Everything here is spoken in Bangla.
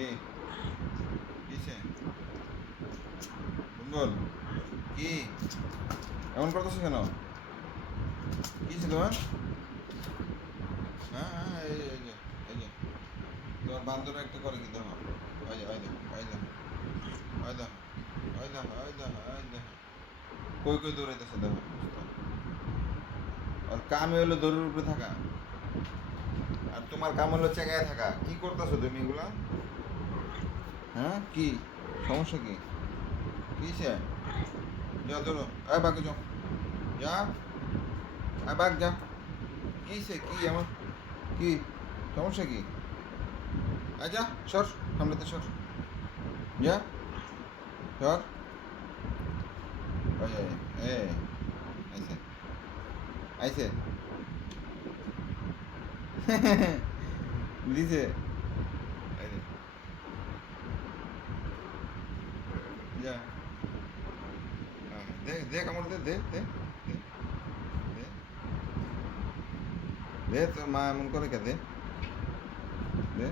কি? কিছে বল কি? এমন করতেছো কেন? কি ছিল হ্যাঁ? হ্যাঁ? হ্যাঁ এই যে এই যে তোমার বান্ধব একটা করে কি দেখো ওই যে ওই দেখো ওই দেখো ওই দেখো ওই দেখো ওই দেখো ওই দেখো কই কই দৌড়াইতেছে, দেখো। আর কামে হলো দৌড়ের উপরে থাকা। আর তোমার কাম হলো চেকায় থাকা। কি করতেছো তুমি এগুলা? হ্যাঁ? কি? সমস্যা কি? কিসে? যা, ধরো। আয় বাকি যাও যা। আয় বাক যা। কিসে? কি আমার? কি? সমস্যা কি? আয় যা, সর। সামনেতে সর। যা। সর। আইসে। আইসে। দিছে এই যে। যা। হ্যাঁ, দে তোর মা এমন করে কে দে দে।